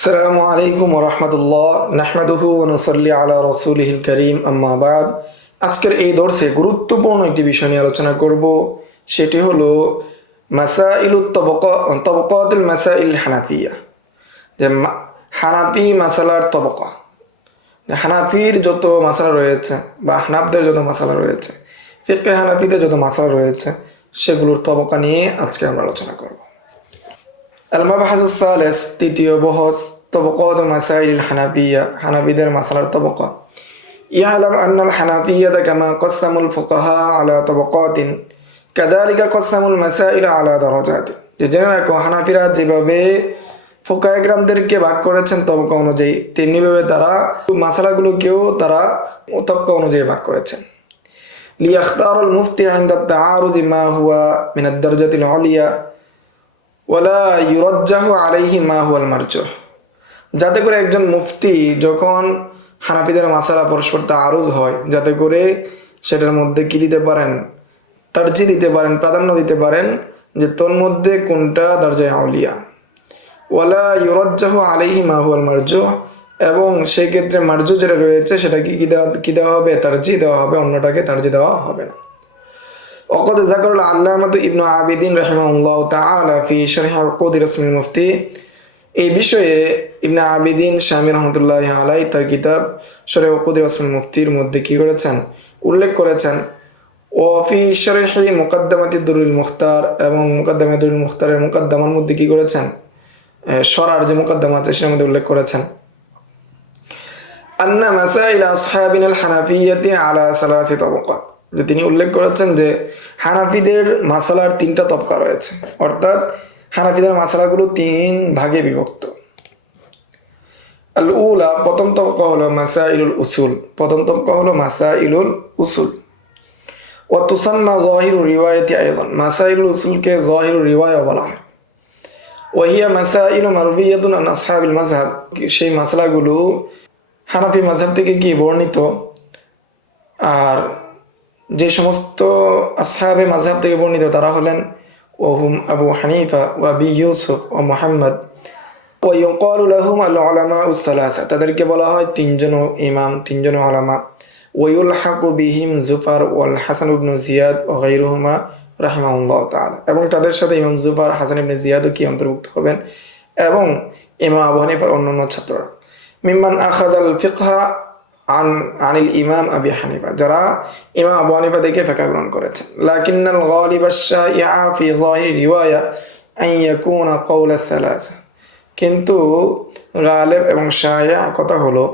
আসসালামু আলাইকুম ওরহমতুল্লাহ নাহমাদুহু ওয়া নুসাল্লি আলা রাসূলিহিল কারীম আম্মা বাদ। আজকের এই দর্সে গুরুত্বপূর্ণ একটি বিষয় নিয়ে আলোচনা করব, সেটি হলো মাসাইলুত তবকাতুল মাসাইল হানাফিয়া, যে হানাফি মাসালার তবকা, হানাফির যত মাসালা রয়েছে বা হানাফদের যত মাসালা রয়েছে, ফিকহে হানাফিতে যত মাসালা রয়েছে সেগুলোর তবকা নিয়ে আজকে আমরা আলোচনা করব। আল-মাবহাসুস সালিস, তৃতীয় বহস, তবকাত মাসাইল হানাফিয়া, হানাফিদের মাসালার তবকা। ইয়ালাম আন্নাল হানাফিয়াতা কামা কসামুল ফুকাহা আলা তবকাতিন কাযালিকা কসামুল মাসাইল আলা দারাজাতিন। যে জেনে রাখো, হানাফিরা যেভাবে ফুকাহায়ে কেরামদেরকে ভাগ করেছেন তবকা অনুযায়ী, তেমনিভাবে তারা মাসালাগুলোকেও তারা তবকা অনুযায়ী ভাগ করেছেন। লিয়াখতারুল মুফতি ইনদা তাআরুজি মা হুয়া মিনাদ দারজাতিল উলিয়া ওয়ালা ইউরাজ্জাহু আলাইহি মা হুয়াল মারজুহ। যাতে করে একজন মুফতি যখন হানাফিদের মাসালা পরস্পর তাআরুজ হয়, যাতে করে সেটার মধ্যে কি দিতে পারেন, তারজিহ দিতে পারেন, প্রাধান্য দিতে পারেন যে তোর মধ্যে কোনটা দরজায়ে আউলিয়া। ওয়ালা ইউরাজ্জাহু আলাইহি মা হুয়াল মারজুহ, এবং সেই ক্ষেত্রে মারজুহ যেটা রয়েছে সেটাকে কি দেওয়া হবে, তারজিহ দেওয়া হবে, অন্যটাকে তারজিহ দেওয়া হবে না। وقد ذكر العلامة ابن عابدين رحمه الله تعالى في شرح عقود رسم المفتي, এই বিষয়ে ইবনে আবিদিন শামী রহমতুল্লাহ আলাই তার কিতাব শরহ উকুদ রসম মুফতির মধ্যে কি করেছেন, উল্লেখ করেছেন। ও ফি শরহি মুকদ্দমাতি দুরুল মুখতার, এবং মুকদ্দমা দুরুল মুখতারের মুকদ্দমার মধ্যে কি করেছেন, সরার যে মুকদ্দমা আছে সেটার মধ্যে উল্লেখ করেছেন আন্না মাসাইল আসহাবিনাল হানাফিয়্যাতি আলা সালাসি তাবাকাত, যে তিনি উল্লেখ করেছেন যে হানাফিদের মাসালার তিনটা তবকা রয়েছে, অর্থাৎ হানাফিদের মাসালাগুলো তিন ভাগে বিভক্ত। আল উলা, প্রথম তবকা হলো মাসাইলুল উসুল, প্রথম তবকা হলো মাসাইলুল উসুল। ও তুসান্না যাহিরুর রিওয়ায়াতি আইযান, মাসাইলুল উসুলকে যাহিরুর রিওয়ায়া বলা হয়। ওয়াহিয়া মাসাইলু মারউইয়াতুন আন আসহাবিল মাযহাব, সেই মাসালাগুলো হানাফি মাযহাব থেকে কি বর্ণিত, আর যে সমস্ত আসহাবে মাযহাব থেকে বর্ণিত তারা হলেন ওহুম আবু হানিফা ও আবি ইউসুফ ও মুহাম্মদ। ওয়া ইউকালু লাহুম আল উলামা উস-সালাসা, তাদেরকে বলা হয় তিনজন ইমাম, তিনজন উলামা। ওয়া ইউলহাকু বিহিম জুফার ওয়াল হাসান ইবনে জিয়াদ ওয়া গায়রুহুমা রাহিমাহুল্লাহ তাআলা, এবং তাদের সাথে ইমাম জুফার, হাসান ইবনে জিয়াদও কি অন্তর্ভুক্ত হবেন, এবং ইমাম আবু হানিফার অন্যান্য ছাত্ররা। মিম্মান আখাযাল ফিকহা আনিল ইমাম আবি হানিফা, যারা ইমাম আবু হানিফা থেকে ফিকহ গ্রহণ করেছেন। লাকিন্নাল গালিব আশ-শাইআ ফি যাহির রিওয়ায়া আন ইয়াকুনা কওল আস-সালাসা, কিন্তু গালিব এবং শাইআ কথা হলো,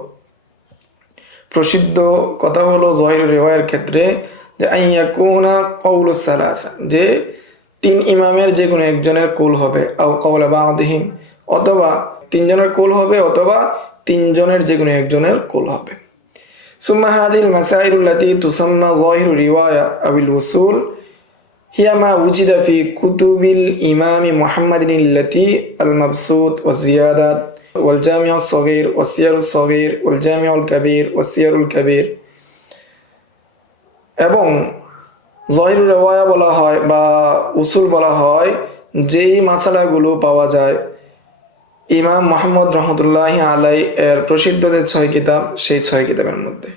প্রসিদ্ধ কথা হলো যাহির রিওয়ায়ার ক্ষেত্রে যে আন ইয়াকুনা কওল আস-সালাসা, যে তিন ইমামের যে কোনো একজনের কুল হবে, আও কওল বা'দিহিম, অথবা তিনজনের কুল হবে, অথবা তিনজনের যে কোনো একজনের কুল হবে। সুম্মা হাদিল মাসাইলুল্লাতি তুসাম্মা যাহিরু রিওয়ায়া আবিল উসুল হিয়া মা উজিদা ফি কুতুবিল ইমামি মুহাম্মাদিনিল্লাতি আল মাবসুত ওয়া জিয়াদাত ওয়াল জামিউস সগীর ওয়া সিয়ারুস সগীর ওয়াল জামিউল কাবীর ওয়া সিয়ারুল কাবীর। এবং যাহিরু রিওয়ায়া বলা হয় বা উসুল বলা হয় যেই মাসালাগুলো পাওয়া যায় ইমাম মুহাম্মদ রহমতুল্লাহি আলাই এর প্রসিদ্ধ যে 6 কিতাব, সেই 6 কিতাবের মধ্যে,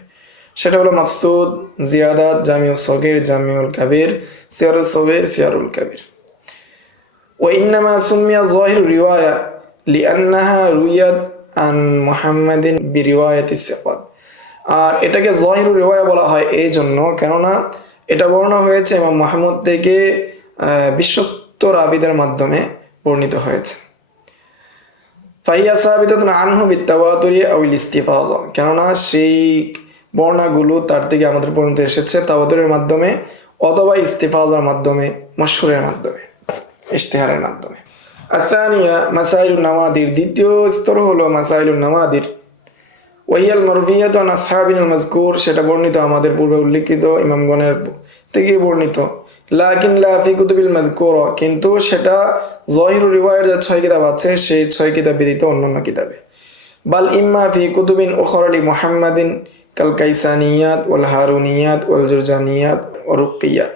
সেটা হলো মাবসুত, জিয়াদাত, জামিউস সগীর, জামিউল কাবীর, সিয়ারুস সগীর, সিয়ারুল কাবীর। ওয়া ইন্নামা সুমিয়া যাহিরু রিওয়ায়া লিআন্নাহা রুইয়াত আন মুহাম্মাদিন বিরিওয়ায়াতি সিকাত, আর এটাকে যাহিরু রিওয়ায়া বলা হয় এই জন্য কেননা এটা বর্ণনা হয়েছে ইমাম মুহাম্মদ থেকে বিশ্বস্ত রাবীদের মাধ্যমে বর্ণিত হয়েছে। ফাহিয়া সাবিতাতুন আনহু বিত্তাওয়াতুরি আউল ইস্তিফাযা, কেননা সেই বর্ণনাগুলো তার থেকে আমাদের পর্যন্ত এসেছে তাওয়াতুরের মাধ্যমে, অথবা ইস্তিফাযার মাধ্যমে, মশহুরের মাধ্যমে, ইশতিহারের মাধ্যমে। আসানিয়া মাসাইলুন নাওয়াদির, দ্বিতীয় স্তর হলো মাসাইলুন নাওয়াদির। ওয়াহিয়াল মারউইয়াতু আন আসহাবিল মাযকুর, সেটা বর্ণিত আমাদের পূর্বে উল্লেখিত ইমামগণের থেকে বর্ণিত। লাকিন লা ফি কুতুবিল মাযকুরা, কিন্তু সেটা যাহিরু রিওয়ায়ার যে 6 কিতাব আছে সেই 6 কিতাব ব্যতীত অন্যান্য কিতাবে। বাল ইম্মা ফি কুতুবিন উখরা লি মুহাম্মাদিন কাল কাইসানিয়াত ওয়াল হারুনিয়াত ওয়াল জুরজানিয়াত ওয়া রুকিয়াত।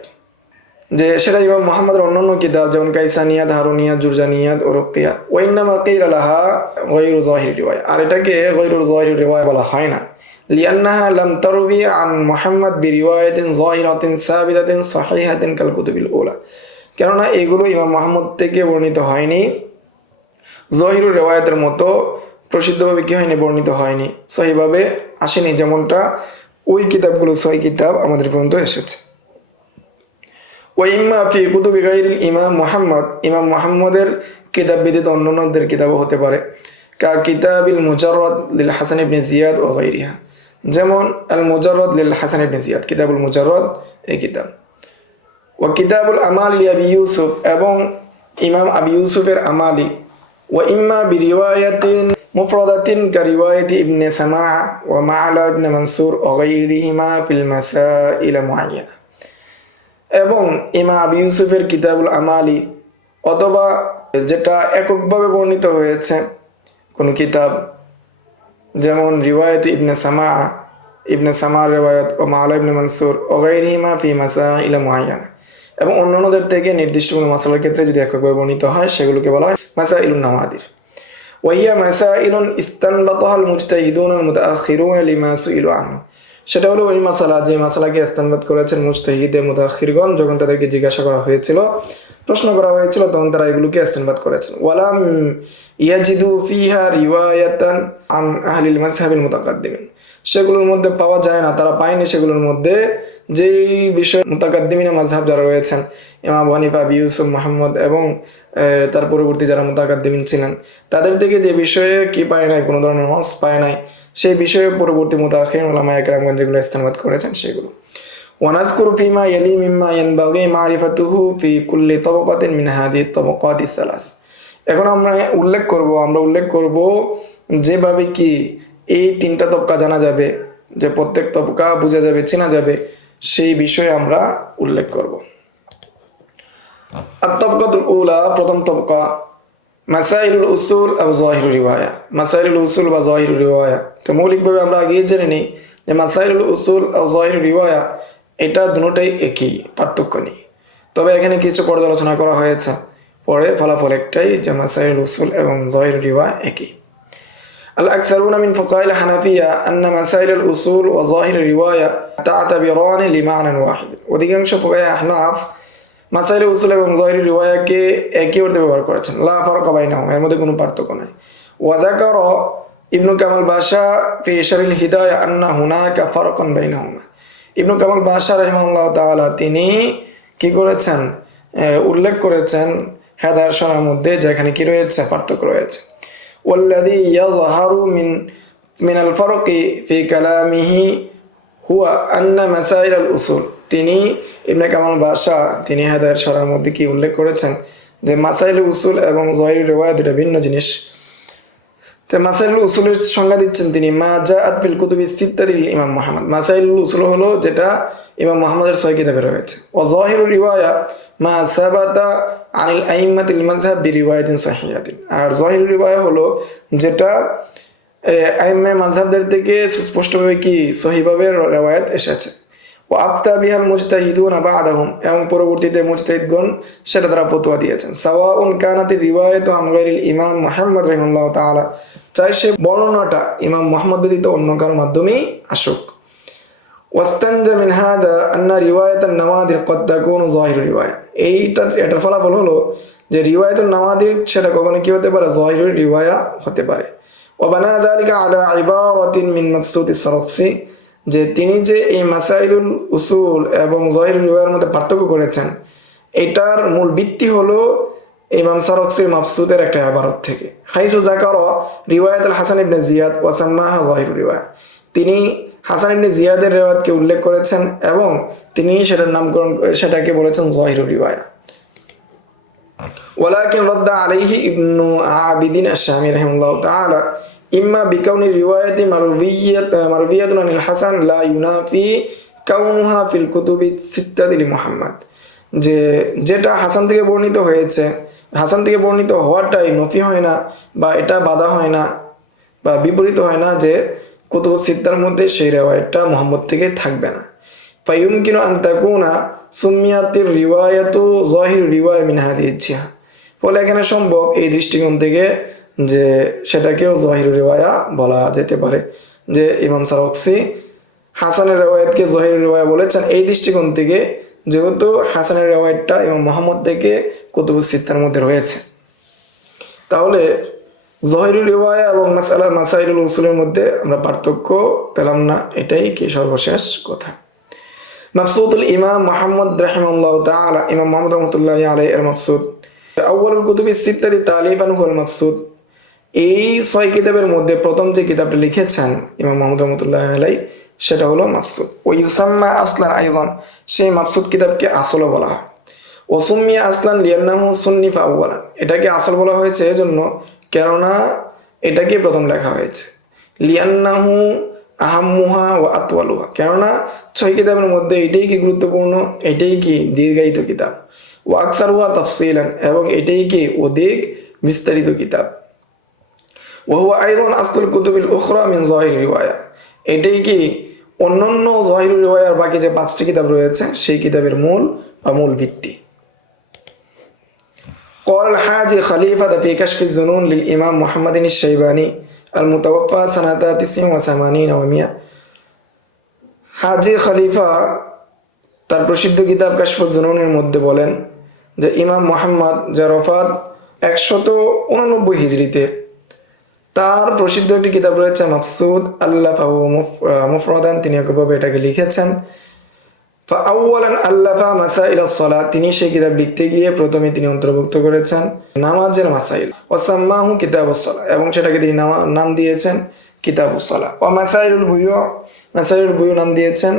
যে সেটা ইমাম মুহাম্মদের অন্যান্য কিতাব যেমন কাইসানিয়াত, হারুনিয়াত, জুরজানিয়াত ও রুকিয়াত। ওয়াইন্নামা কিলা লাহা গায়রু যাহির রিওয়ায়া, আর এটাকে গায়রু যাহির রিওয়ায়া বলা হয় না। লিআন্নাহা লাম তারবি আন মুহাম্মদ বিরিওয়ায়াতিন যাহিরাতিন সাবিতাতিন সহিহাতিন কাল কুতুবিল উলা, কেননা এগুলো ইমাম মুহাম্মদ থেকে বর্ণিত হয়নি, জহিরুর রেওয়ায়াতের মতো প্রসিদ্ধভাবে কি হয়নি, বর্ণিত হয়নি, সহিভাবে আসেনি, যেমনটা ওই কিতাবগুলো 6 কিতাব আমাদের পর্যন্ত এসেছে। ওয়াইম্মা ফি কুতুবি গায়রিল ইমাম মুহাম্মদ, ইমাম মুহাম্মদের কিতাব ব্যতীত অন্যান্যদের কিতাবও হতে পারে। কা কিতাবিল মুজাররদ লিল হাসান ইবনে জিয়াদ ও গায়রিহা, যেমন আল মুজাররদ লিল হাসান ইবনে জিয়াদ, কিতাবুল মুজাররদ এই কিতাব। ওয়া কিতাবুল আমাল লি আবি ইউসুফ, এবং ইমাম আবি ইউসুফের আমালি। ওয়া ইম্মা বিরিওয়ায়াতিন মুফরাদাতিন কা রিওয়ায়াতি ইবনে সামা ওয়া মা'লা ইবনে মানসুর ওয়া গায়রিহিমা ফিল মাসাইল মুআয়্যানা, এবং ইমাম আবি ইউসুফের কিতাবুল আমালি, অথবা যেটা এককভাবে বর্ণিত হয়েছে কোন কিতাব, যেমন রিওয়ায়াত ইবনে সামার রিওয়ায়াত ও মা'লা ইবনে মানসুর ও গায়রিহিমা ফি মাসাইল মুআয়্যানা, এবং অন্যান্যদের থেকে নির্দিষ্ট কোনো মাসালার ক্ষেত্রে যদি এককভাবে বর্ণিত হয় সেগুলোকে বলা হয় মাসাইলুন নাওয়াদির। ওয়াহিয়া মাসাইলুন ইস্তানবাতাহাল মুজতাহিদুন আল মুতাআখিরুন লিমা সুইলু আনহু, সেটা হলো ওই মাসালা যে মাসালাকে ইস্তানবাত করেছেন মুজতাহিদে মুতাআখিরগণ, যখন তাদেরকে জিজ্ঞাসা করা হয়েছিল, প্রশ্ন করা হয়েছিল, তখন তারা এগুলোকে ইস্তানবাত করেছেন। ওয়ালাম ইয়াজিদু ফিহা রিওয়ায়াতান আন আহলিল মাযহাবিল মুতাকাদ্দিমিন, সেগুলোর মধ্যে পাওয়া যায় না, তারা পায়নি সেগুলোর মধ্যে যেই বিষয় মুতাকাদ্দিমিনা মাযহাব যারা রয়েছেন, ইমাম আবু হানিফা, আবি ইউসুফ, মুহাম্মদ এবং তার পরবর্তী যারা মুতাকাদ্দিমিন ছিলেন, তাদের থেকে যে বিষয়ে কি পায় নাই, কোনো ধরনের নস পায় নাই, সেই বিষয়ে পরবর্তী মুতাআখিরিন উলামায়ে কেরামগণ যেগুলো ইস্তেনবাত করেছেন সেগুলো। ওয়ানাজকুরু ফিমা ইয়ালি মিম্মা ইয়ানবাগি মারিফাতুহু ফি কুল্লি তাবাকাতিন মিন হাদিহি তাবাকাতিস সালাস, এখন আমরা উল্লেখ করব যেভাবে কি এই 3টা তবকা জানা যাবে, যে প্রত্যেক তবকা বোঝা যাবে, চেনা যাবে, সেই বিষয়ে আমরা উল্লেখ করব। আত-তাবকাতুল উলা, প্রথম তবকা, মাসাইলুল উসুল আও যাহিরুর রিওয়ায়া, মাসাইলুল উসুল বা যাহিরুর রিওয়ায়া। তো মৌলিকভাবে আমরা আগেই জেনে নিই যে মাসাইলুল উসুল আও যাহিরুর রিওয়ায়া এটা দুটোটাই একই, পার্থক্য নেই, তবে এখানে কিছু পর্যালোচনা করা হয়েছে, পরে ফলাফল একটাই যে মাসাইলুল উসুল এবং যাহিরুর রিওয়ায়া একই। আল আকসারুনা মিন ফুকাহাইল হানাফিয়া আন্না মাসাইলুল উসুল ওয়া যাহিরুর রিওয়ায়া তা'তাবিরান লিমা'নান ওয়াহিদ, অধিকাংশ ফুকাহায়ে আহনাফ মাসাইলুল উসুল এবং যাহিরুর রিওয়ায়াকে একই অর্থে ব্যবহার করেছেন, লা ফারকা বাইনাহুম, এর মধ্যে কোনো পার্থক্য নাই। ওয়া যাকারা ইবনু কামাল বাশা ফি শারহিল হিদায়াহ আন্না হুনাকা ফারকান বাইনাহুমা, ইবনু কামাল বাশা রাহিমাহুল্লাহ তাআলা তিনি কি করেছেন, উল্লেখ করেছেন হেদায়ার শরহের মধ্যে যেখানে কি রয়েছে, পার্থক্য রয়েছে। ওয়াল্লাযী ইয়াযহারু মিনাল ফারকি ফি কালামিহি হুয়া আন্না মাসাইলুল উসুল, তিনি ইবনে কামাল বাশা তিনি হেদায়ার শরহের মধ্যে কি উল্লেখ করেছেন যে মাসাইলুল উসুল এবং যাহিরুর রিওয়ায়া দুটো ভিন্ন জিনিস। তো মাসাইলুল উসুলের সংজ্ঞা দিচ্ছেন তিনি, মা জাআত ফিল কুতুবি সিত্তাতিল ইমাম মুহাম্মদ, মাসাইলুল উসুল হলো যেটা ইমাম মুহাম্মদের 6 কিতাবে রয়েছে। ওয়া যাহিরুর রিওয়ায়া মা সাবাতা আনিল আইম্মাতিল মাযহাব বিরিওয়ায়াতিন সহিহাতিন, আর যাহিরুর রিওয়ায়া হলো যেটা আইম্মা মাযহাবদের থেকে স্পষ্টভাবে কি সহিভাবে রিওয়ায়াত এসেছে। ও আফতা বিহাল মুজতাহিদুনা বা'দাহুম, এবং পরবর্তীতে মুজতাহিদগণ সেটা দ্বারা ফতোয়া দিয়েছেন। সাওয়াউন কানাতির রিওয়ায়াতু আন গায়রিল ইমাম মুহাম্মদ রাহিমাহুল্লাহ তাআলা, চাই সে বর্ণনাটা ইমাম মুহাম্মদ ব্যতীত অন্য কারো মাধ্যমেই আসুক। ওয়াস্তানজা মিন হাদা আন্না রিওয়ায়াতুন নাওয়াদির কদ তাকুনু যাহিরুর রিওয়ায়া, এটার ফলাফল হলো যে রিওয়ায়াতুন নাওয়াদির সেটা কখনো কি হতে পারে, যাহিরুর রিওয়ায়া হতে পারে। ওয়া বানা যালিকা আলা ইবারাতিন মিন মাবসুতিস সারখসি, যে তিনি যে এই মাসাইলুল উসুল এবং যাহিরুর রিওয়ায়ার মধ্যে পার্থক্য করেছেন, এটার মূল ভিত্তি হলো ইমাম সারখসির মাবসুতের একটা ইবারত থেকে। হাইসু যাকারা রিওয়ায়াতুল হাসান ইবনে জিয়াদ ওয়া সাম্মাহা যাহিরুর রিওয়ায়া, তিনি হাসান ইবনে জিয়াদের রিওয়ায়াতকে উল্লেখ করেছেন এবং তিনি সেটার নামকরণ সেটাকে বলেছেন যাহিরুর রিওয়ায়া। ওয়ালাকিন রাদ্দা আলাইহি ইবনু আবিদিন আশ-শামি রাহিমাহুল্লাহ তাআলা ইম্মা বিকাউনি রিওয়ায়াতি মারুবিয়াতুন আনিল হাসান লা ইউনাফি কাউনুহা ফিল কুতুবি সিত্তাতি লি মুহাম্মদ, যে যেটা হাসান থেকে বর্ণিত হয়েছে, হাসান থেকে বর্ণিত হওয়াটাই নফি হয় না, বা এটা বাধা হয় না, বা বিপরীত হয় না যে কুতুব সিত্তার মধ্যে সেই রিওয়ায়াতটা মুহাম্মদ থেকে থাকবে না। ফায়ুমকিনু আন তাকুনা সুমিয়াতির রিওয়ায়াতু যাহির রিওয়ায়া মিন হাদিহিল জিহা। ফলে এখানে সম্ভব এই দৃষ্টিকোণ থেকে যে সেটাকেও যাহির রিওয়ায়া বলা যেতে পারে, যে ইমাম সারাকসি হাসানের রিওয়ায়াতকে যাহির রিওয়ায়া বলেছেন এই দৃষ্টিকোণ থেকে, যেহেতু হাসানের রিওয়ায়াতটা ইমাম মুহাম্মদ থেকে কুতুবুস সিত্তার মধ্যে রয়েছে। তাহলে যাহিরুল রিওয়ায়া এবং মাসাইলুল উসুলের মধ্যে আমরা পার্থক্য পেলাম না, এটাই কি সর্বশেষ কথা। মাকসুদুল ইমাম মুহাম্মদ রাহিমাহুল্লাহ তাআলা, ইমাম মুহাম্মদ রাহমাতুল্লাহি আলাইহি এর মাকসুদ আউয়ালুল কুতুবিস সিত্তাতি তালিফান হুয়াল মাকসুদ। এই 6 কিতাবের মধ্যে প্রথম যে কিতাবটা লিখেছেন ইমাম মুহাম্মদ রাহমাতুল্লাহি আলাইহি সেটা হলো মাকসুদ। ওয়া ইউসাম্মা আসলান আইযান, সেই মাকসুদ কিতাবকে আসলও বলা হয়। ওয়া সুম্মিয়া আসলান লিআন্নাহু সুন্নিফা আউয়ালান, এটাকে আসল বলা হয়েছে এজন্য কেননা এটাকে প্রথম লেখা হয়েছে। লিআন্নাহু আহাম্মুহা ওয়া আতওয়ালুহা, কেননা 6 কিতাবের মধ্যে এটাই কি গুরুত্বপূর্ণ, এটাই কি দীর্ঘায়িত কিতাব। ওয়া আকসারুহা তাফসীলান, এবং এটাই কি অধিক বিস্তারিত কিতাব। ওয়া হুয়া আইযান আসলুল কুতুবিল উখরা মিন যাহির রিওয়ায়া, এটাই কি অন্যান্য যাহির রিওয়ায়ার বাকি যে 5টি কিতাব রয়েছে সেই কিতাবের মূল বা মূল ভিত্তি। قال الحاجي خليفة في كشف الظنون للإمام محمد الشيباني المتوفى سنة 89 و100। হাজি খলিফা তার প্রসিদ্ধ কিতাব কাশফুজ জুনুনের মধ্যে বলেন যে ইমাম মুহাম্মদ যার ওফাত 189 হিজরিতে, তার প্রসিদ্ধ একটি কিতাব রয়েছে মাকসুদ আল্লাফাহু মুফরাদান, তিনি একভাবে এটাকে লিখেছেন। ফাআওয়ালান আল্লাফা মাসাইলাস সালাত, তিনি সেই কিতাব লিখতে গিয়ে প্রথমে তিনি অন্তর্ভুক্ত করেছেন নামাজের মাসাইল। ওয়া সাম্মাহু কিতাবুস সালাত, এবং সেটাকে তিনি নাম দিয়েছেন কিতাবুস সালাত। ওয়া মাসাইলুল বুয়ু নাম দিয়েছেন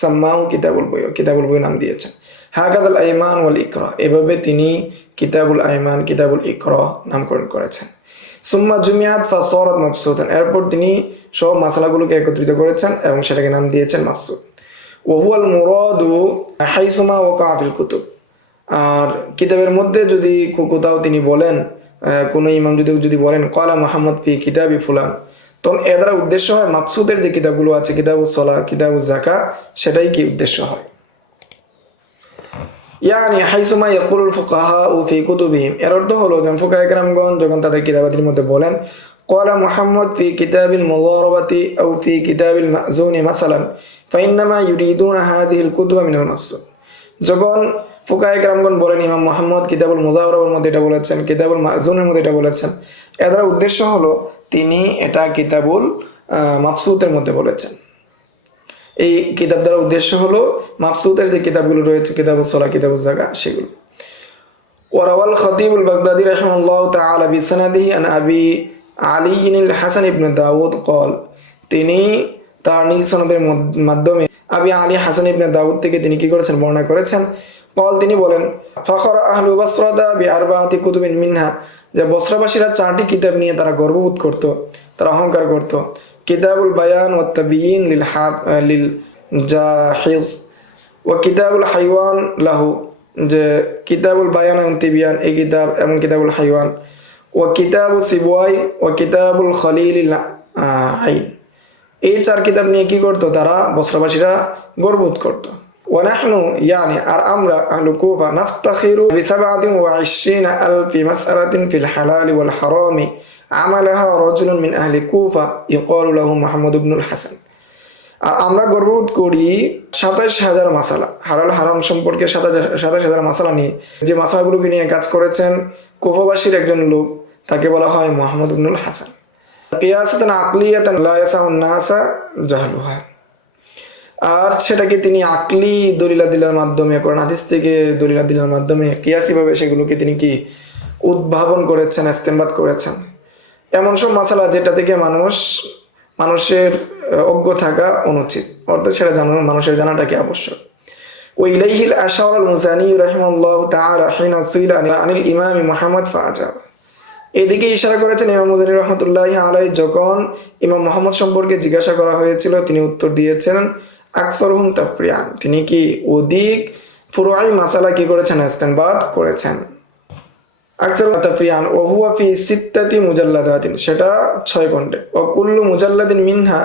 সাম্মাহু কিতাবুল বুয়ু নাম দিয়েছেন। হাকাদাল আইমান ওয়াল ইকরা, এভাবে তিনি কিতাবুল আইমান কিতাবুল ইকরা নামকরণ করেছেন। সুম্মা জুমিয়াত ফাসারাত মাবসুতান, এরপর তিনি সব মাসালাগুলোকে একত্রিত করেছেন এবং সেটাকে নাম দিয়েছেন মাকসুদ। ওহুয়াল মুরাদু হাইসুমা ওয়াকা ফিল কুতুব, আর কিতাবের মধ্যে যদি কোথাও তিনি বলেন, কোনো ইমাম যদি বলেন ক্বালা মুহাম্মদ ফি কিতাবি ফুলান, তখন এর দ্বারা উদ্দেশ্য হয় মাকসুদের যে কিতাবগুলো আছে কিতাবুস সালাহ কিতাবুজ যাকাত, সেটাই কি উদ্দেশ্য হয়। ইয়ানি হাইসুমা ইয়াকুলুল ফুকাহা ফি কুতুবিহিম, এর অর্থ হলো যখন ফুকাহায়ে কেরামগণ যখন তাদের কিতাবাদির মধ্যে বলেন ক্বালা মুহাম্মদ ফি কিতাবিল মুযারাবাতি আও ফি কিতাবিল মাযুনি মাসালান ফাইন্নামা ইউরিদুনা হাযিহিল কুতুবা মিনাল মাকসুদ, যখন ফুকাহায়ে কেরামগণ বলেন ইমাম মুহাম্মদ কিতাবুল মুযারাবার মধ্যে এটা বলেছেন, কিতাবুল মাযুনের মধ্যে এটা বলেছেন, এর দ্বারা উদ্দেশ্য হলো তিনি এটা কিতাবুল মাকসুদের মধ্যে বলেছেন। এই কিতাব দ্বারা উদ্দেশ্য হলো মাকসুদের যে কিতাবগুলো রয়েছে কিতাবুস সালাহ কিতাবুজ যাকাত সেগুলো। ওয়ারাওয়াল খতিবুল বাগদাদি রাহিমাহুল্লাহু তাআলা বিসনাদিহি আন আবি আলী ইবনুল হাসান ইবনে দাউদ ক্বাল, তিনি তার নিজ সনদের মাধ্যমে আবি আলী হাসান ইবনে দাউদ থেকে তিনি কি করেছেন বর্ণনা করেছেন। ক্বাল, তিনি বলেন ফাখরা আহলু বসরাতা বিআরবাআতি কুতুবিন মিনহা, যে বসরাবাসীরা 4টি কিতাব নিয়ে তারা গর্ববোধ করত, তারা অহংকার করত। কিতাবুল বায়ান ওয়া তাবয়িন লিল জাহিজ ওয়া কিতাবুল হাইওয়ান লাহু, যে কিতাবুল বায়ান এবং তিবিয়ান এই কিতাব এবং কিতাবুল হাইওয়ান, ওয়া কিতাবুল সিবওয়াই ওয়া কিতাবুল খলিলিল আইন, এই 4 কিতাব নিয়ে কি করত তারা বসরাবাসীরা গর্ববোধ করত। ওয়া নাহনু, ইয়ানি আর আমরা আহলু কুফা নাফতাখিরু বি27,000 মাসআলাতিন ফিল হালাল ওয়াল হারামি আমালাহা রাজুলুন মিন আহলি কুফা ইউকালু লাহু মুহাম্মদ ইবনুল হাসান, আর আমরা গর্ববোধ করি 27,000 মাসালা হালাল হারাম সম্পর্কে 27,000 মাসালা নিয়ে, যে মাসালাগুলোকে নিয়ে কাজ করেছেন কুফাবাসীর একজন লোক, তাকে বলা হয় মুহাম্মদ ইবনুল হাসান। কিয়াসাতান আকলিয়াতান লা ইয়াসাউন নাসা জাহলুহা, আর সেটাকে তিনি আকলি দলিলাদিলার মাধ্যমে কোরআন হাদিস থেকে দলিলাদিলার মাধ্যমে কিয়াসিভাবে সেগুলোকে তিনি কি উদ্ভাবন করেছেন, ইস্তেমবাদ করেছেন। এমন সব মাসালা যেটা থেকে মানুষের অজ্ঞ থাকা অনুচিত, অর্থাৎ সেটা মানুষের জানাটাকে আবশ্যক। ওয়াইলাইহিল আশআরুল মুজানি রাহিমাহুল্লাহু তাআলা হিনা সুইলা আনিল ইমাম মুহাম্মদ ফাআজাব, এদিকে ইশারা করেছেন ইমাম মুজানি রাহমাতুল্লাহি আলাইহি, যখন ইমাম মুহাম্মদ সম্পর্কে জিজ্ঞাসা করা হয়েছিল তিনি উত্তর দিয়েছেন আকসারুহুম তাফরিয়ান, তিনি কি অধিক ফুরুআই মাসালা কি করেছেন ইস্তেমবাদ করেছেন। আকসারু তাফরিয়ান ওয়া হুয়া ফি 6 মুজাল্লাদাতিন, সেটা 6 খণ্ডে। ওয়া কুল্লু মুজাল্লাদিন মিনহা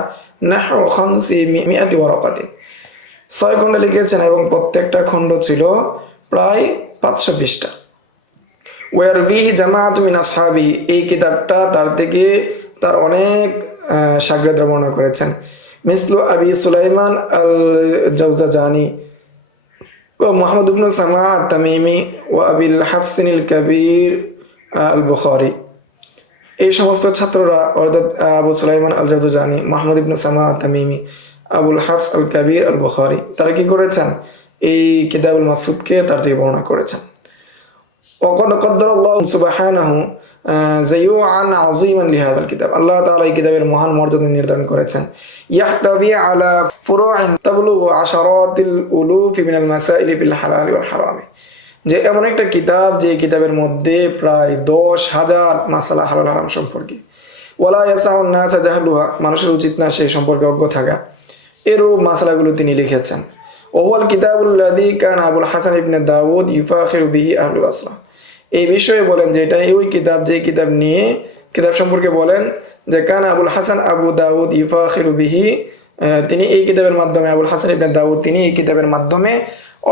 নাহু 500 ওয়ারাকাতিন, 6 খণ্ডে লিখেছেন এবং প্রত্যেকটা খণ্ড ছিল প্রায় 500 পৃষ্ঠা। ওয়ারবিহি জামাআতু মিন আসহাবি, এই কিতাবটা তার থেকে তার অনেক শাগরেদরা বর্ণনা করেছেন। মিসলু আবি সুলাইমান আল জাওজাজানি ও মুহাম্মদ ইবনে সামা আত-তামিমি ও আবিল হাফসিনিল কবির আল বুখারী। এই সমস্ত ছাত্ররা অর্থাৎ আবু সুলাইমান আল জাওজাজানি, মুহাম্মদ ইবনে সামা আত-তামিমি, আবুল হাফস আল কবির আল বুখারী, তারা কি করেছেন? এই কিতাবুল মাকসুদকে তার থেকে বর্ণনা করেছেন। وقد قدر الله سبحانه زيوعا عظيما لهذا الكتاب, আল্লাহ তাআলা এই কিতাবের মহান মর্যাদা নির্ধারণ করেছেন। يحتوي على فروع تبلغ عشرات الألوف من المسائل في الحلال والحرام, যে এমন একটা কিতাব যে কিতাবের মধ্যে প্রায় 10,000 মাসালা হালাল হারাম সম্পর্কে। ওয়ালা ইয়াসাউন নাসা জাহলুহা, মানুষের উচিত না সেই সম্পর্কে অজ্ঞ থাকা। এরূপ মাসালাগুলো তিনি লিখেছেন। ওয়াল কিতাবুল্লাযী কানা আবুল হাসান ইবনে দাউদ ইউফাখিরু বিহি আহলুল আসলাহ, এই বিষয়ে বলেন যে এটা ওই কিতাব যে কিতাব নিয়ে কিতাব সম্পর্কে বলেন যে কানা আবুল হাসান আবু দাউদ ইউফাখিরু বিহি, তিনি এই কিতাবের মাধ্যমে, আবুল হাসান ইবনে দাউদ তিনি এই কিতাবের মাধ্যমে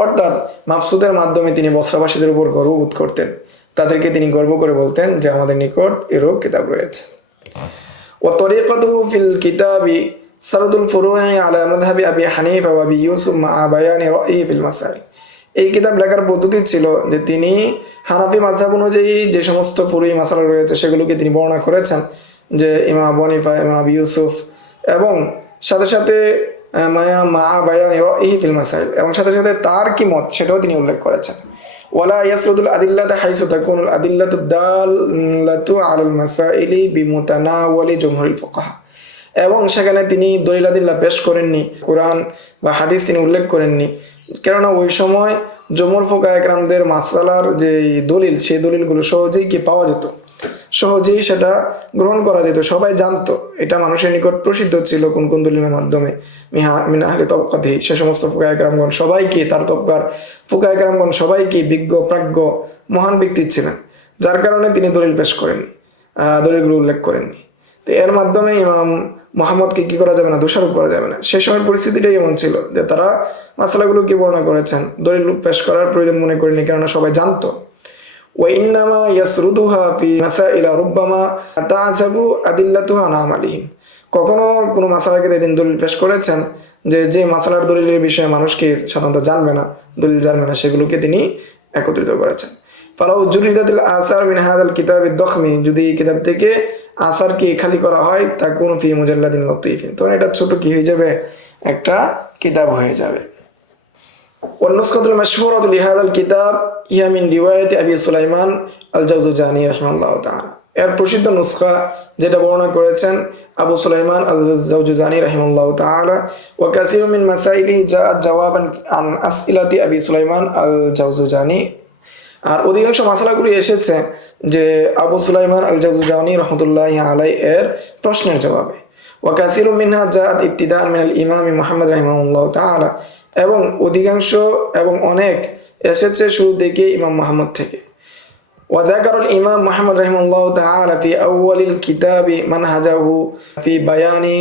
অর্থাৎ মাকসুদের মাধ্যমে তিনি বসরাবাসীদের উপর গর্ববোধ করতেন, তাদেরকে তিনি গর্ব করে বলতেন যে আমাদের নিকট এরূপ কিতাব রয়েছে। ওয়া তরিকাতুহু ফিল কিতাবি সারদুল ফুরুই আলা মাযহাবি আবি হানিফা ওয়া আবি ইউসুফ মা বায়ানি রায়ি ফিল মাসাইল, এই কিতাব লেখার পদ্ধতি ছিল যে তিনি হানাফি মাযহাব অনুযায়ী যে সমস্ত ফুরুই মাসালা রয়েছে সেগুলোকে তিনি বর্ণনা করেছেন, যে ইমাম আবু হানিফা, ইমাম আবি ইউসুফ, এবং সাথে সাথে মা বায়ানি রায়ি ফিল মাসাইল, এবং সাথে সাথে তার কি মত সেটাও তিনি উল্লেখ করেছেন। ওয়ালা ইয়াসরুদুল আদিল্লাতা হাইসু তাকুনুল আদিল্লাতু দাল্লাতু আলাল মাসাইলি বিমুতানাওয়ালি জমহুরিল ফুকাহা, এবং সেখানে তিনি দলিল আদিল্লাহ পেশ করেননি, কোরআন বা হাদিস তিনি উল্লেখ করেননি, কেননা ওই সময় জমহুর ফুকাহা একরামদের মাসালার যে দলিল, সেই দলিলগুলো সহজেই কি পাওয়া যেত, সহজেই সেটা গ্রহণ করা যেত, সবাই জানতো, এটা মানুষের নিকট প্রসিদ্ধ ছিল কোন কোন দলিলের মাধ্যমে। মিন আহলি তবকাতিহি, সে সমস্ত ফুকাহা একরামগণ সবাইকে, তার তবকার ফুকাহা একরামগণ সবাইকে বিজ্ঞ প্রাজ্ঞ মহান ব্যক্তি ছিলেন, যার কারণে তিনি দলিল পেশ করেননি, দলিলগুলো উল্লেখ করেননি। তো এর মাধ্যমে ইমাম মুহাম্মদকে কি করা যাবে না, দোষারোপ করা যাবে না। সেই সময়ের পরিস্থিতিটাই এমন ছিল যে তারা মাসালাগুলো কি বর্ণনা করেছেন, দলিল পেশ করার প্রয়োজন মনে করেনি, কেননা সবাই জানতো। ওয়াইন্নামা ইয়াসরুদুহা ফি মাসাইলা রুব্বামা তাআসাবু আদিল্লাতুহা আন আমালিহিম, কখনো কোনো মাসালাকে তিনি দলিল পেশ করেছেন যে মাসালার দলিলের বিষয়ে মানুষকে সাধারণত জানবে না, দলিল জানবে না, সেগুলোকে তিনি একত্রিত করেছেন। ফালাউ জুরিদাতিল আসার মিন হাযাল কিতাবিদ দখমি, যদি এই কিতাব থেকে আসারকে খালি করা হয় তাকুনু ফি মুজাল্লাদিন লতীফিন, তখন এটা ছোট কি হয়ে যাবে, একটা কিতাব হয়ে যাবে। ওয়ান-নুসখাতুল মাশহুরাতু লিহাযাল কিতাব ইয়া মিন রিওয়ায়াতি আবি সুলাইমান আল জাওজাজানি রাহিমাহুল্লাহু তাআলা, এর প্রসিদ্ধ নুসখা যেটা বর্ণনা করেছেন আবু সুলাইমান আল জাওজাজানি রাহিমাহুল্লাহু তাআলা, ওয়া কাসীরুম মিন মাসাইলি জাআত জাওয়াবান আন আসইলাতি আবি সুলাইমান আল জাওজাজানি, আর অধিকাংশ মাসালাগুলি এসেছে যে আবু সুলাইমান আল জাওজাজানি রাহমাতুল্লাহি আলাইহি এর প্রশ্নের জবাবে। ওয়া কাসীরুম মিনহা জাআত ইবতিদাআন মিনাল ইমাম মুহাম্মদ রাহিমাহুল্লাহু তাআলা, এবং অধিকাংশ এবং অনেক এসেছে শুরু থেকে ইমাম মুহাম্মদ থেকে। ওয়া যাকারাল ইমাম মুহাম্মদ রাহিমাহুল্লাহু তাআলা ফি আউওয়ালিল কিতাবি মানহাজাহু ফি বায়ানি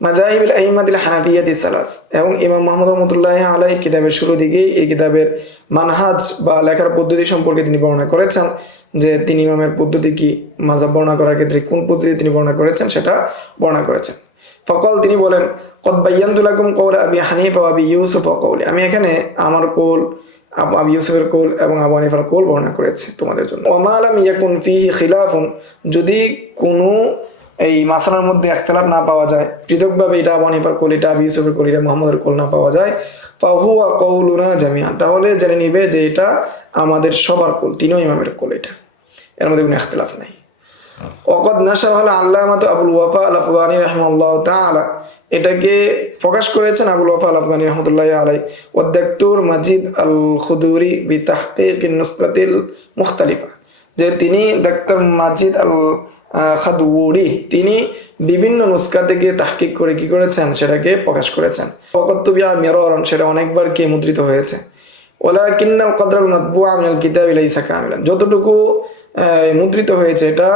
মাযাহিবিল আইম্মাতিল হানাফিয়্যাতি সালাস, এবং ইমাম মুহাম্মদ রাহমাতুল্লাহি আলাইহি কিতাবের শুরু দিকেই এই কিতাবের মানহাজ বা লেখার পদ্ধতি সম্পর্কে তিনি বর্ণনা করেছেন, যে তিনি ইমামের পদ্ধতি কি, মাযহাব বর্ণনা করার ক্ষেত্রে কোন পদ্ধতি তিনি বর্ণনা করেছেন সেটা বর্ণনা করেছেন। ফকাল, তিনি বলেন, কদ বায়্যানতু লাকুম কওলা আবি হানিফা ওয়া আবি ইউসুফ ওয়া কওলি, আমি এখানে আমার কওল, আবু ইউসুফের কওল এবং আবু হানিফার কওল বর্ণনা করেছি তোমাদের জন্য। ওয়া মা লাম ইয়াকুন ফিহি খিলাফুন, যদি কোনো এই মাসালার মধ্যে ইখতিলাফ না পাওয়া যায়, পৃথকভাবে এটা আবু হানিফার কওল, এটা আবু ইউসুফের কওল, এটা মুহাম্মদের কওল না পাওয়া যায়, ফাহুয়া কওলুনা জামিআন, তাহলে জেনে নিবে যে এটা আমাদের সবার কওল, তিনও ইমামের কওল, এটা এর মধ্যে কোনো ইখতিলাফ নাই। ওয়াকাদ নাশারাল আল্লামাতু আবুল ওয়াফা আল আফগানি রাহিমাহুল্লাহু তাআলা, এটাকে প্রকাশ করেছেন আবুল ওয়াফা আল আফগানি রাহমাতুল্লাহি আলাইহি, ওয়া দাক্তুর মাজিদ আল খুদুরি বিতাহকিকিন নুসরাতিল মুখতালিফা, যে তিনি ডাক্তার মাজিদ আল খাদউরি তিনি বিভিন্ন নুসখা থেকে তাহকিক করে কি করেছেন, সেটাকে প্রকাশ করেছেন। ওয়াকাদ তুবিয়া মিরারান, সেটা অনেকবার কে মুদ্রিত হয়েছে। ওয়ালাকিন্নাল কদরাল মাতবুআ মিনাল কিতাবি লাইসা কামিলান, যতটুকু মুদ্রিত হয়েছে এটা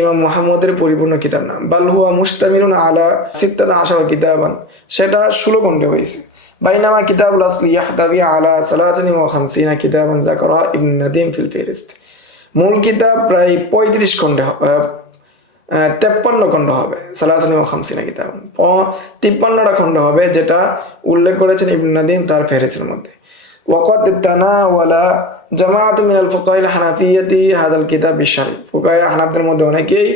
ইমাম মুহাম্মদের পরিপূর্ণ কিতাব না, বাল হুয়া মুশতামিলুন আলা 16 কিতাবান, সেটা 16 খণ্ডে হয়েছে। বাইনামা কিতাবুল আসলি ইয়াহতাবি আলা সালাসানি ওয়া খামসিনা কিতাবান যাকারা ইবনে নাদিম ফিল ফিহরিস্ত। মূল কিতাব প্রায় 35 খণ্ডে 53 খণ্ড হবে, সালাসানি ওয়া খামসিনা কিতাব 53টা খণ্ড হবে, যেটা উল্লেখ করেছেন ইবনে নাদিম তার ফেহরিস্তের মধ্যে। ওয়াকাদ তানাওয়ালা জামাআতু মিনাল ফুকাহা'ল হানাফিয়্যাতি হাযাল কিতাব বিশরহ। ফুকাহা হানাফদের মধ্যে অনেকেই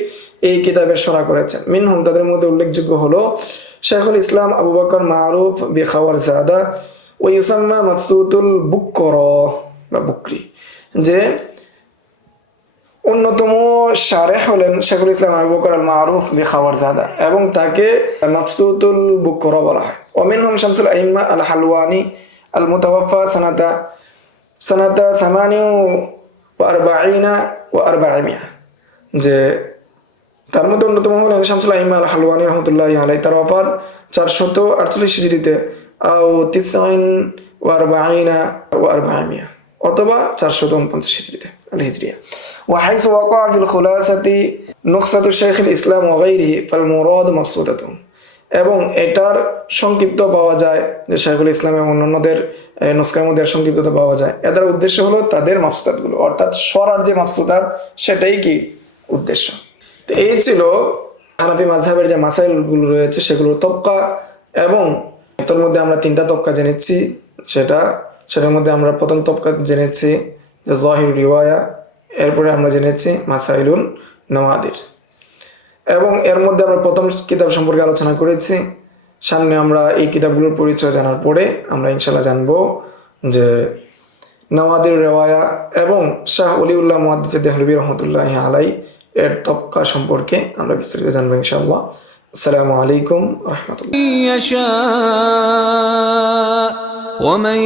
এই কিতাবের শরহ করেছেন। মিনহুম, তাদের মধ্যে উল্লেখযোগ্য হলো শাইখুল ইসলাম আবু বকর মারুফ বিখাওয়ারজাদা ওয়া ইউসাম্মা মাকসুতুল বুকরা বা বুকরি, যে অন্যতম শারেহ হলেন শাইখুল ইসলাম আবু বকর আল মারুফ বিখাওয়ারজাদা এবং তাকে মাকসুতুল বুকরা বলা হয়। ওয়া মিনহুম শামসুল আইম্মা আল হালওয়ানি আল মুতাওয়াফা সানাতা 48 ওয়া 400, যে তার মধ্যে অন্যতম হলেন শামসুল আইম্মা আল হালওয়ানি রহমতুল্লাহি আলাইহি, তার ওয়াফাত 448 হিজরিতে আও 49 ওয়া 400 অথবা 449 হিজরিতে আল হিজরিয়া। ওয়া হাইসু ওয়াকা ফিল খুলাসাতি নুকসাতু শাইখুল ইসলাম ওয়া গায়রিহি ফাল মুরাদ মাকসুদাতুহু, এবং এটার সংক্ষিপ্ত পাওয়া যায় যে শাইখুল ইসলাম এবং অন্যান্যদের নুসখার মধ্যে সংক্ষিপ্ততা পাওয়া যায়। এদের উদ্দেশ্য হলো তাদের মাকসুদাতগুলো, অর্থাৎ সরার যে মাকসুদাত সেটাই কি উদ্দেশ্য। তো এই ছিল হানাফি মাযহাবের যে মাসাইলগুলো রয়েছে সেগুলোর তবকা, এবং এর মধ্যে আমরা 3টা তবকা জেনেছি। সেটার মধ্যে আমরা প্রথম তবকা জেনেছি যে যাহির রিওয়ায়া, এরপরে আমরা জেনেছি মাসাইলুন নওয়াদির, এবং এর মধ্যে আমরা প্রথম কিতাব সম্পর্কে আলোচনা করেছি। সামনে আমরা এই কিতাবগুলোর পরিচয় জানার পরে আমরা ইনশাআল্লাহ জানবো যে নওয়াদির রিওয়ায়া এবং শাহ ওলিউল্লাহ মুহাদ্দিস দেহলভী রহমতুল্লাহি আলাইহি এর তবকা সম্পর্কে আমরা বিস্তারিত জানবো ইনশাআল্লাহ। আসসালামু আলাইকুম ওয়া রাহমাতুল্লাহ। ومن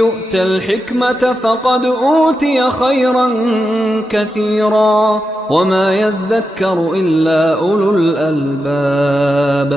يؤت الحكمة فقد أوتي خيرا كثيرا وما يذكر إلا أولو الألباب.